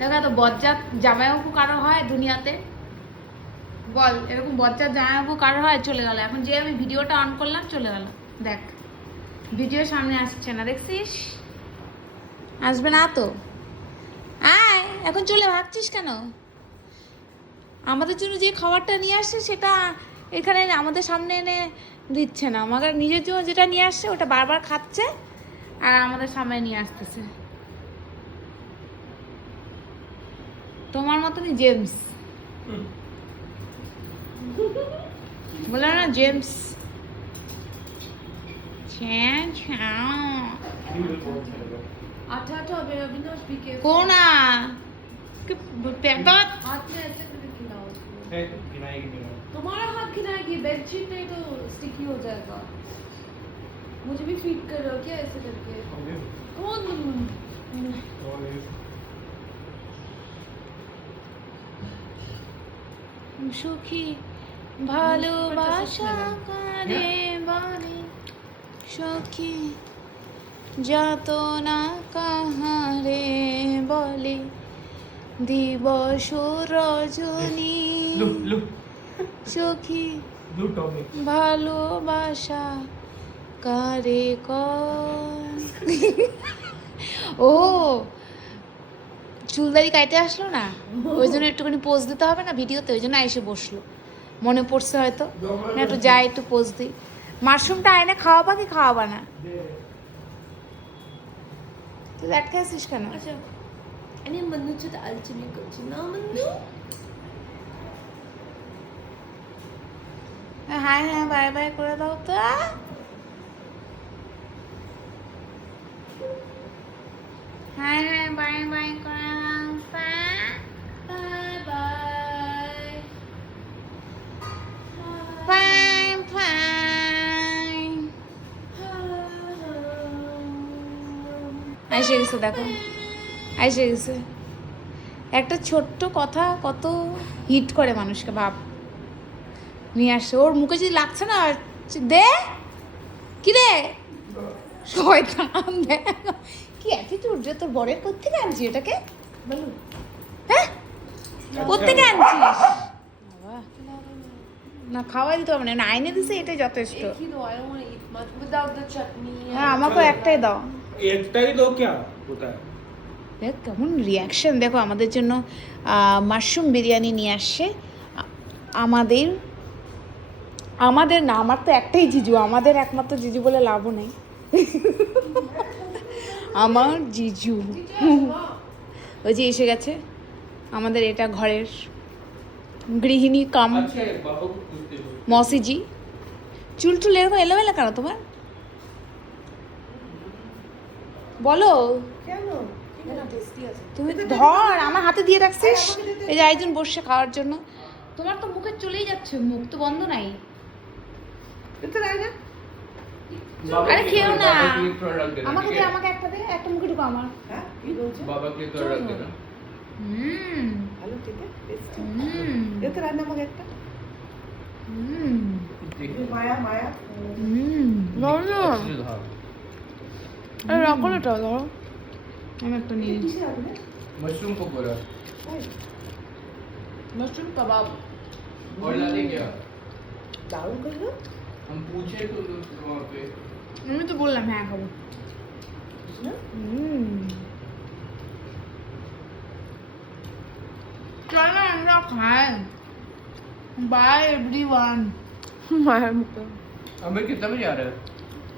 দেখো এত বজ্জাত জামাইবাবু কারো হয় দুনিয়াতে, বল এরকম বজ্জাত জামাইবাবু কারো হয়? চলে গেল এখন, যে আমি ভিডিওটা অন করলাম চলে গেল। দেখ ভিডিও সামনে আসছে না, দেখছিস? আসবে না তো, আয় এখন চলে ভাগছিস কেন? আমাদের জন্য যে খাবারটা নিয়ে আসছে সেটা এখানে আমাদের সামনে এনে দিচ্ছে না, আমাদের নিজের জন্য যেটা নিয়ে আসছে ওটা বারবার খাচ্ছে আর আমাদের সামনে নিয়ে আসতেছে। তোমার মতনই জেমস, বললাম না জেমস। आटा अभी अविनाश भी के कोना पैदा हाथ में ऐसे करके खिलाओ उसको। है गिनाएगी नहीं। तुम्हारा हाथ खिलाएगी, बेडशीट नहीं तो स्टिकी हो जाएगा। मुझे भी फीड कर रहे हो क्या ऐसे करके? कौन? সুখী ভালোবাসা কারে বলে, সখী যাতনা কাহারে বলে, দিবস রজনী সখী ভালোবাসা কারে ও চুলদারি কাইতে আসলো না, ওই জন্য একটুখানি পোজ দিতে হবে না ভিডিওতে, ওই জন্য এসে বসলো, মনে পড়ছে হয়তো না, একটু যাই একটু পোজ দিই। মাশরুমটা আয়না খাওয়াবা কি খাওয়াবা না? তুই আটকে আসিস কেন? अच्छा आणि मन्नूचं दालचिनी करची ना मन्नू. হ্যাঁ হ্যাঁ বাই বাই করে দাও তো। হ্যাঁ হ্যাঁ বাই বাই করে দাও তো। Bye bye. Bye bye. এসে গেছে দেখো, এসে গেছে। একটা ছোট্ট কথা কত হিট করে মানুষকে, ভাব নিয়ে আসছে। ওর মুখে যদি লাগছে না, দে কি রে শয়তান, দেখ কি অ্যাটিটিউড যে তোর বরের। কোত্থেকে আনছিস এটাকে? হ্যাঁ কোত্থেকে আনছিস? বাবা না খাওয়াই দিতে হবে না, আইনে দিছে এটাই যথেষ্ট। एक ही दो, I don't want to eat much without the chutney. হ্যাঁ আমাকেও একটাই দাও। एकटा ही दो क्या होता है? দেখ কেমন রিয়াকশন, দেখো আমাদের জন্য মাশরুম বিরিয়ানি নিয়ে আসছে। আমাদের আমাদের না, আমার তো একটাই জিজু, আমাদের একমাত্র জিজু বলে লাভও নেই। আমার জিজু ওই যে এসে গেছে আমাদের, এটা ঘরের গৃহিণী কাম अच्छा है बाबा को पूछते हो। মসিজি। চুল টুল এরকম এলোমেলো কেন তোমার? বলো। কেন? এটা টেস্টি আছে। তুমি ধর, আমার হাতে দিয়ে রাখছিস। এই যে একজন বসে খাওয়ার জন্য, তোমার তো মুখে চলেই যাচ্ছে, মুখ তো বন্ধ নাই। এটা রাই না? আরে খেও না, बाबा के लिए थोड़ा रख देना, আমাকে ठीक দে, है? আমাকে একটা দে, একটা মুখে ঢুকো আমার। হ্যাঁ কি বলছো? बाबा के लिए थोड़ा रख देना। ভালো ঠিক আছে টেস্টি। হুম এটা রান্না আমাকে একটা। হুম মায়া মায়া। अच्छे से खा। আরে রাখো না, এটা ধরো আমি একটা নিয়ে নিচ্ছি। কিসে রাখবে? मशरूम पकौड़ा मशरूम कबाब। और ला दे क्या? দারুণ করলো। हम पूछे तो वहाँ पे আমি তো বললাম হ্যাঁ খাবো। না? চলো আমরা খাই। By everyone. মায়ের মতো। हमें कितना बजे आ रहा है?